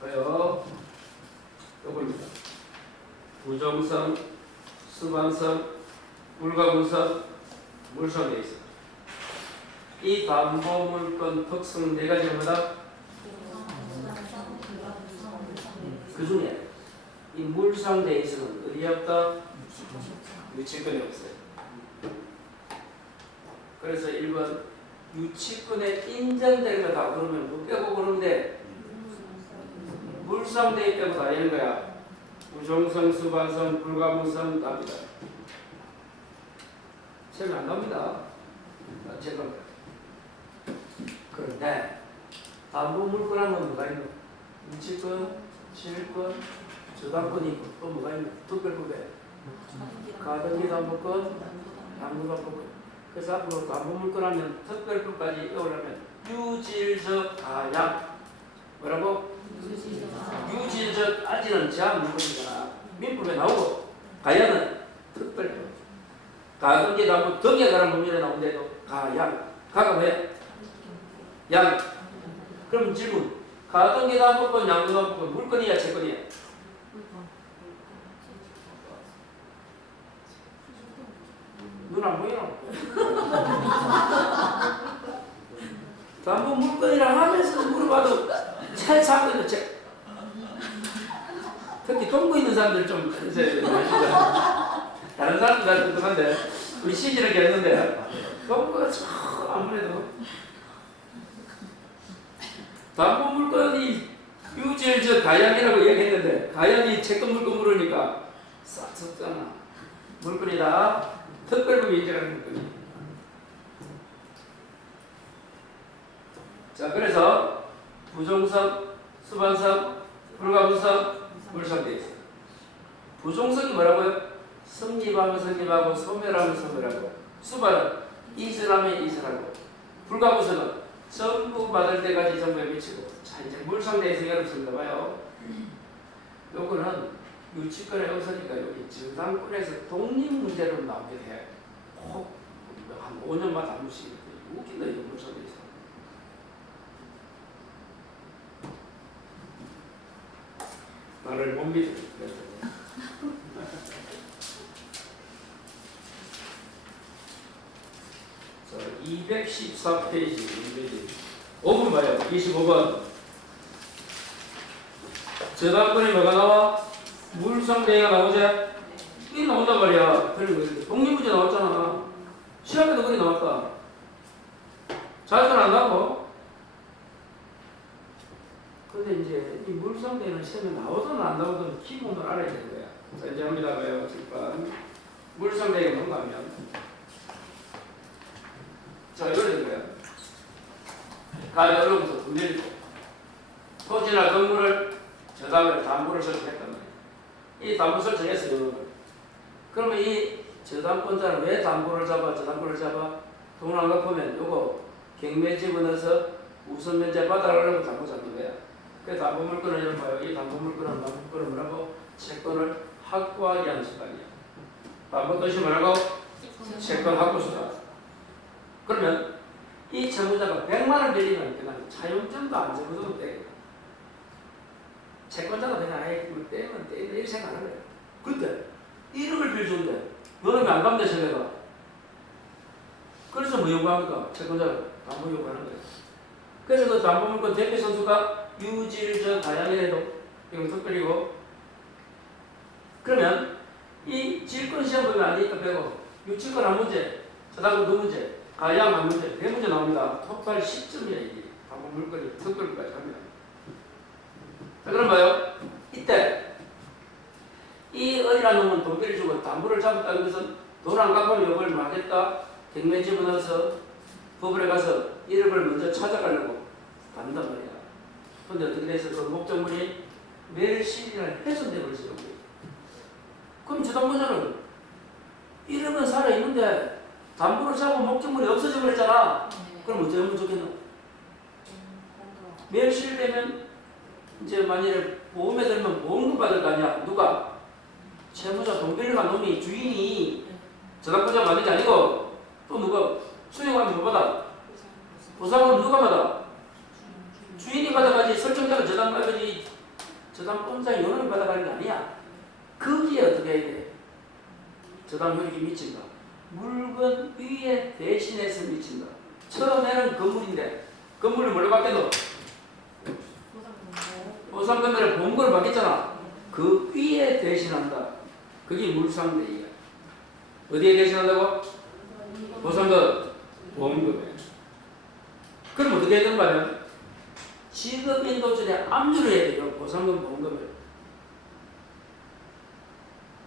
봐요. 요겁니다. 부정성, 수반성, 불가분성, 물성돼 있어요. 이 담보물건 특성 네 가지마다 그 중에 이 물상돼 있어는 어디에 없다? 유치권이 없어요. 그래서 1번 유치권에 인정된 거다 그러면 뭐 빼고 그러는데 물상돼 있다고 다 되는 거야. 부정성, 수반성, 불가분성 답이다. 시험이 안 나옵니다. 제가 그런데 담보물건 하면 뭐가 있노? 유치권, 실권, 저당권이 있고 또 뭐가 있노? 특별법에 가등기 담보권, 담보담보권. 그래서 앞으로 담보물건 하면 특별법까지 외우려면 유질적 가양 뭐라고? 유질적 아지는 제한물건이잖아. 민법에 나오고 가양은 특별법. 가등기 담보 등에 관한 법률에 나오는데도 가양. 가가 뭐야? 양. 그럼 질문. 가등기 담보권, 양도담보권 물건이야 채권이야? 눈 안 보이나? 담보 물건이라 하면서 물어봐도 잘 사거든요. 특히 동부 있는 사람들 좀 이제 다른 사람들은 똑똑한데 우리 시지를 겪는데 동부가 참 아무래도 담보 물건이 유질적 가양이라고 얘기했는데 가양이 채권 물건 물으니까 싹 섞잖아. 물건이다. 특별법 인정하는 물건이. 자, 그래서 부종성, 수반성, 불가분성, 물성돼 있어요. 부종성이 뭐라고요? 성립하면 성립하고 소멸하면 소멸하고. 수반은 이전하면 이전하고. 불가분성은 전부 받을 때까지 전부에 미치고. 자, 이제 물성돼서 어렵습니다. 봐요. 요거는 유치권의 요소니까 여기 저당권에서 독립 문제로 나오게 돼. 꼭 한 5년마다 한 번씩 웃긴다 이거 물성돼 있어. 나를 못 믿어. 자, 214페이지 5번 봐요. 25번. 저당권이 뭐가 나와? 물상대가 나오지? 이게 나온단 말이야. 독립문제 나왔잖아. 시험에도 그게 나왔다. 자주는 안 나고. 근데 이제 이 물상대는 시험에 나오든 안 나오든 기본을 알아야 되는 거야. 자, 이제 합니다. 봐요. 7번. 물상대가 뭔가 하면 자 이런 거예요. 가격으로부터 돈 빌리고 토지나 건물을 저당을 담보를 설정했단 말이에요. 이 담보 설정했어요. 그러면 이 저당권자는 왜 담보를 잡아 저당권을 잡아? 돈 안 갚으면 요거 경매 집어넣어서 우선 면제 받아라고 담보 잡는 거야. 그 담보 물건을 이런 봐요. 이 담보 물건은 뭐라고? 채권을 확보하게 하는 수단이야. 담보 뜻이 뭐라고? 채권 확보 수단. 그러면 이 채무자가 100만 원 빌리면 그냥 차용증도 안 적어도 돼. 채권자가 그냥 아예 떼면 이렇게 생각하는 거야. 근데 1억을 빌려줬는데 너는 안 갚네 세대가. 그래서 뭐 요구합니까? 채권자가 담보 요구하는 거야. 그래서 그 담보물건 대표 선수가 유질적 다양해도 이건 특별히고 그러면 이 질권 시험 보면 안 되니까 빼고 유치권 한 문제, 저당권 두 문제, 가양 한 문제, 네 문제 나옵니다. 토탈 10점이야 이게 담보물건이 특별까지 합니다. 자 그럼 봐요. 이때 이 어리란 놈은 돈 빌려주고 담보를 잡았다는 것은 돈 안 갚으면 요걸 하겠다. 경매 집어넣어서 법원에 가서 1억을 먼저 찾아가려고 간단 말이야. 근데 어떻게 돼서 그 목적물이 멸실이나 훼손돼 버렸어요. 그럼 저당권자는 1억은 살아있는데 담보를 잡고 목적물이 없어져 버렸잖아. 그럼 어떻게 하면 좋겠노? 멸실되면 이제 만약에 보험에 들면 보험금 받을 거 아니야. 누가? 채무자 돈 빌려간 놈이 주인이 저당권자가 받는 게 아니고 또 누가 수령하면 누가 받아? 보상은 누가 받아? 주인이 받아가지 설정자가 저당 받아가지 저당권자 요원이 받아가는 게 아니야. 거기에 어떻게 해야 돼? 저당 효력이 미친다. 물건 위에 대신해서 미친다. 처음에는 건물인데 건물을 뭘로 바뀌어도 보상금을 보험금을 받겠잖아. 그 위에 대신한다. 그게 물상대이야. 어디에 대신한다고? 보상금, 보험금에. 그럼 어떻게 해야 되는 거야? 지급인도전에 압류를 해야 돼요. 보상금, 보험금을.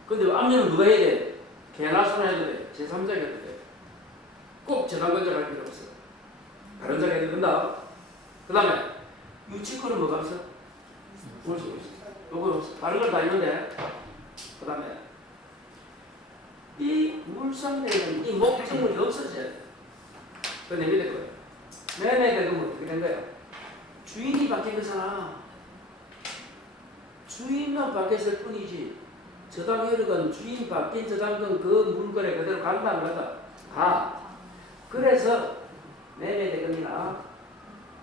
근데 압류는 누가 해야 돼? 개나 소나 해도 돼. 제3자가 해도 돼. 꼭 저당권자가 할 필요 없어. 다른 자가 해도 된다. 그 다음에 유치권은 뭐가 없어? 요거 다른 걸 다 있는데 그 다음에 이 물상대는 이 목적물이 없어져야 돼. 그건 내밀 거예요. 매매대금은 어떻게 된 거야? 주인이 바뀐 거잖아. 주인만 바뀌었을 뿐이지 저당 효력은 주인 바뀐 저당권 그 물건에 그대로 간다 안 간다? 그래서 매매대금이나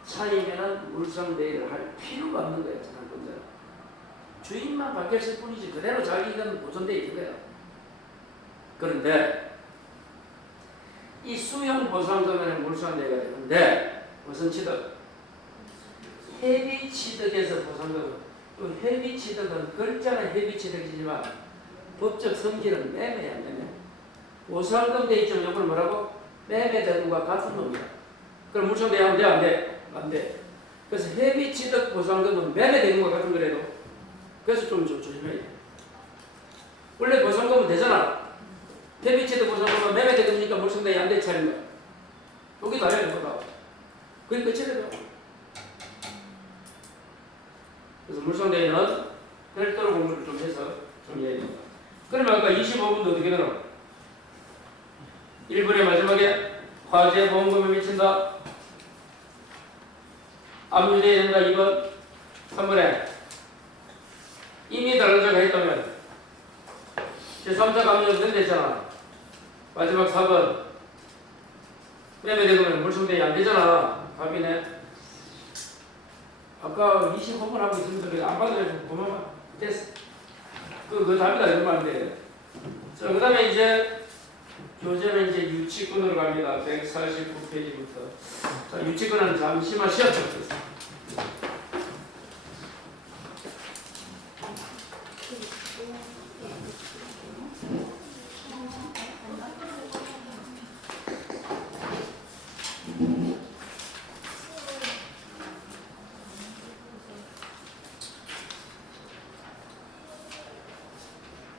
차이면은 물상대를 할 필요가 없는 거야. 저당권자 주인만 바뀌었을 뿐이지 그대로 자기는 보존되어 있는 거야. 그런데 이 수용 보상금에는 물상대가 되는데 무슨 취득? 회비취득에서 보상금은 또 회비취득은 글자는 회비취득이지만 법적 성질은 매매야 매매. 보상금 대입점 요걸 뭐라고? 매매대금과 같은 놈이야. 그럼 물상대 하면 돼? 안 돼? 안 돼. 그래서 회비취득 보상금은 매매대금과 같은 거래도 그래서 좀 조심해야 돼. 원래 보상금은 되잖아. 회비취득 보상금은 매매대금이니까 물상대에 안 돼 차린 거야. 여기 다 해야 되는 거다. 그게 끝이래요. 그래서 물상대에는 별도로 공부를 좀 해서 좀 이해해야 된다. 그러면 아까 25분도 어떻게 되나? 1분의 마지막에 화재 보험금을 미친다. 압류돼야 된다. 2번. 3번에 이미 다른 자가 했다면 제3자가 압류가 된댔잖아. 마지막 4번. 매매대금은 물상대에 안 되잖아. 답이네. 아까 25분 하고 있으면 안 받아가지고 보면 됐어. 그 답이다 이런 말인데. 자, 그 다음에 이제 교재는 이제 유치권으로 갑니다. 149페이지부터. 자, 유치권은 잠시만 쉬었죠.